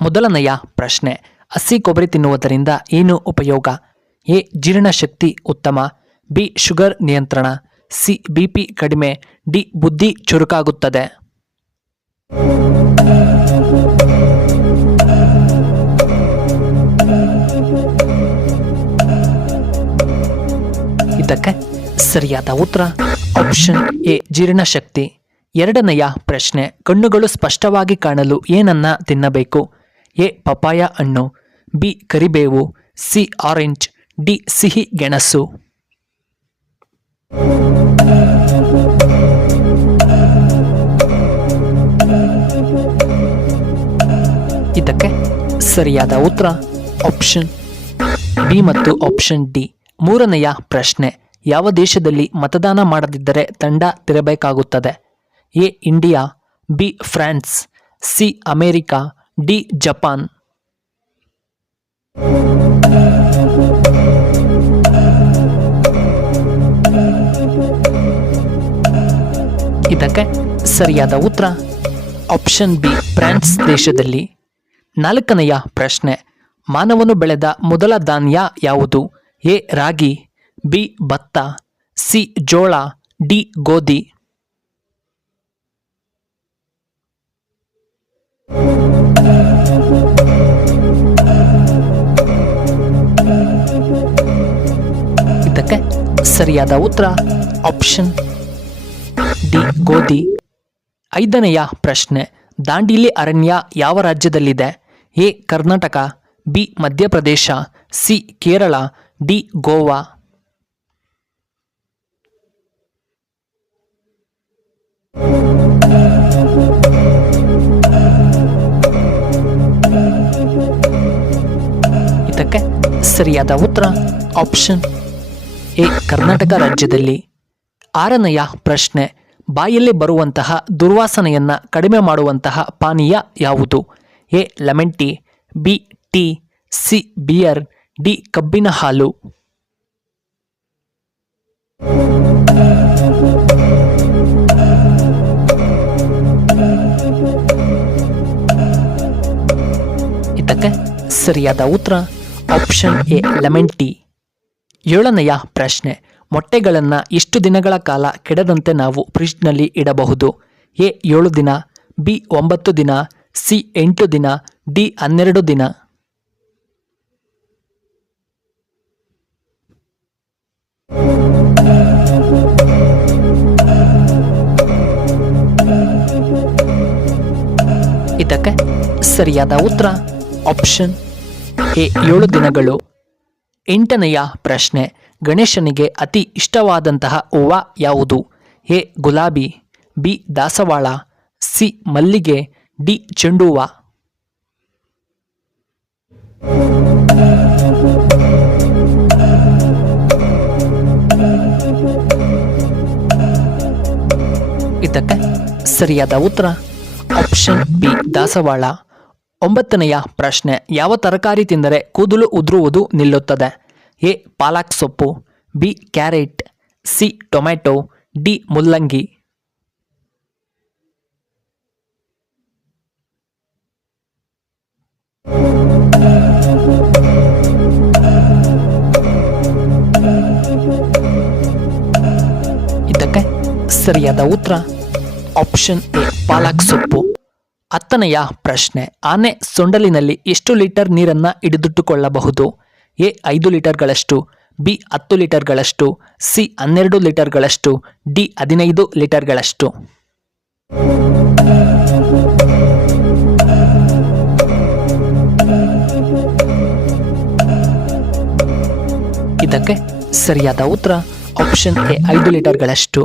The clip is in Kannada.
ಮೊದಲನೆಯ ಪ್ರಶ್ನೆ, ಹಸಿ ಕೊಬ್ಬರಿ ತಿನ್ನುವುದರಿಂದ ಏನು ಉಪಯೋಗ? ಎ. ಜೀರ್ಣಶಕ್ತಿ ಉತ್ತಮ, ಬಿ. ಶುಗರ್ ನಿಯಂತ್ರಣ, ಸಿ. ಬಿಪಿ ಕಡಿಮೆ, ಡಿ. ಬುದ್ಧಿ ಚುರುಕಾಗುತ್ತದೆ. ಇದಕ್ಕೆ ಸರಿಯಾದ ಉತ್ತರ ಆಪ್ಷನ್ ಎ. ಜೀರ್ಣಶಕ್ತಿ. ಎರಡನೆಯ ಪ್ರಶ್ನೆ, ಕಣ್ಣುಗಳು ಸ್ಪಷ್ಟವಾಗಿ ಕಾಣಲು ಏನನ್ನ ತಿನ್ನಬೇಕು? ಎ. ಪಪಾಯ ಹಣ್ಣು, ಬಿ. ಕರಿಬೇವು, ಸಿ. Orange, D. ಸಿಹಿ ಗೆಣಸು. ಇದಕ್ಕೆ ಸರಿಯಾದ ಉತ್ತರ ಆಪ್ಷನ್ ಬಿ ಮತ್ತು ಆಪ್ಷನ್ ಡಿ. ಮೂರನೆಯ ಪ್ರಶ್ನೆ, ಯಾವ ದೇಶದಲ್ಲಿ ಮತದಾನ ಮಾಡದಿದ್ದರೆ ದಂಡ ತೆರಬೇಕಾಗುತ್ತದೆ? A. India, B. France, C. America, D. Japan. ಇದಕ್ಕೆ ಸರಿಯಾದ ಉತ್ತರ ಆಪ್ಷನ್ ಬಿ. ಫ್ರಾನ್ಸ್ ದೇಶದಲ್ಲಿ. ನಾಲ್ಕನೆಯ ಪ್ರಶ್ನೆ, ಮಾನವನು ಬೆಳೆದ ಮೊದಲ ಧಾನ್ಯ ಯಾವುದು? ಎ. Ragi, B. ಭತ್ತ, ಸಿ. ಜೋಳ, ಡಿ. ಗೋಧಿ. ಇದಕ್ಕೆ ಸರಿಯಾದ ಉತ್ತರ ಆಪ್ಷನ್ ಡಿ. ಗೋಧಿ. ಐದನೆಯ ಪ್ರಶ್ನೆ, ದಾಂಡೇಲಿ ಅರಣ್ಯ ಯಾವ ರಾಜ್ಯದಲ್ಲಿದೆ? A. Karnataka, B. Madhya Pradesh, C. Kerala, D. Goa. ಇದಕ್ಕೆ ಸರಿಯಾದ ಉತ್ತರ ಆಪ್ಷನ್ ಎ. ಕರ್ನಾಟಕ ರಾಜ್ಯದಲ್ಲಿ. ಆರನೆಯ ಪ್ರಶ್ನೆ, ಬಾಯಲ್ಲಿ ಬರುವಂತಹ ದುರ್ವಾಸನೆಯನ್ನ ಕಡಿಮೆ ಮಾಡುವಂತಹ ಪಾನೀಯ ಯಾವುದು? A. Lemon tea, B. Tea, C. Beer, D. ಕಬ್ಬಿನ ಹಾಲು. ಇದಕ್ಕೆ ಸರಿಯಾದ ಉತ್ತರ ಆಪ್ಷನ್ ಎ. Lemon tea. ಏಳನೆಯ ಪ್ರಶ್ನೆ, ಮೊಟ್ಟೆಗಳನ್ನು ಎಷ್ಟು ದಿನಗಳ ಕಾಲ ಕೆಡದಂತೆ ನಾವು ಫ್ರಿಡ್ಜ್ನಲ್ಲಿ ಇಡಬಹುದು? ಎ. 7 ದಿನ, ಬಿ. 9 ದಿನ, ಸಿ. 8 ದಿನ, ಡಿ. 12 ದಿನ. ಇದಕ್ಕೆ ಸರಿಯಾದ ಉತ್ತರ ಆಪ್ಷನ್ ಎ. 7 ದಿನಗಳು. ಎಂಟನೆಯ ಪ್ರಶ್ನೆ, ಗಣೇಶನಿಗೆ ಅತಿ ಇಷ್ಟವಾದಂತಹ ಹೂವು ಯಾವುದು? ಎ. ಗುಲಾಬಿ, ಬಿ. ದಾಸವಾಳ, ಸಿ. ಮಲ್ಲಿಗೆ, ಡಿ. ಚೆಂಡು ಹೂವು. ಇದಕ್ಕೆ ಸರಿಯಾದ ಉತ್ತರ ಆಪ್ಷನ್ ಬಿ. ದಾಸವಾಳ. ಒಂಬತ್ತನೆಯ ಪ್ರಶ್ನೆ, ಯಾವ ತರಕಾರಿ ತಿಂದರೆ ಕೂದಲು ಉದುರುವುದು ನಿಲ್ಲುತ್ತದೆ? ಎ. ಪಾಲಕ್ ಸೊಪ್ಪು, B. Carrot, C. Tomato, D. ಮುಲ್ಲಂಗಿ. ಇದಕ್ಕೆ ಸರಿಯಾದ ಉತ್ತರ ಆಪ್ಷನ್ ಎ. ಪಾಲಕ್ ಸೊಪ್ಪು. ಹತ್ತನೆಯ ಪ್ರಶ್ನೆ, ಆನೆ ಸೊಂಡಲಿನಲ್ಲಿ ಎಷ್ಟು ಲೀಟರ್ ನೀರನ್ನ ಹಿಡಿದಿಟ್ಟುಕೊಳ್ಳಬಹುದು? ಎ. 5 ಲೀಟರ್ಗಳಷ್ಟು, ಬಿ. 10 ಲೀಟರ್ಗಳಷ್ಟು, ಸಿ. 12 ಲೀಟರ್ಗಳಷ್ಟು, ಡಿ. 15 ಲೀಟರ್ಗಳಷ್ಟು. ಇದಕ್ಕೆ ಸರಿಯಾದ ಉತ್ತರ ಆಪ್ಷನ್ ಎ. 5 ಲೀಟರ್ಗಳಷ್ಟು.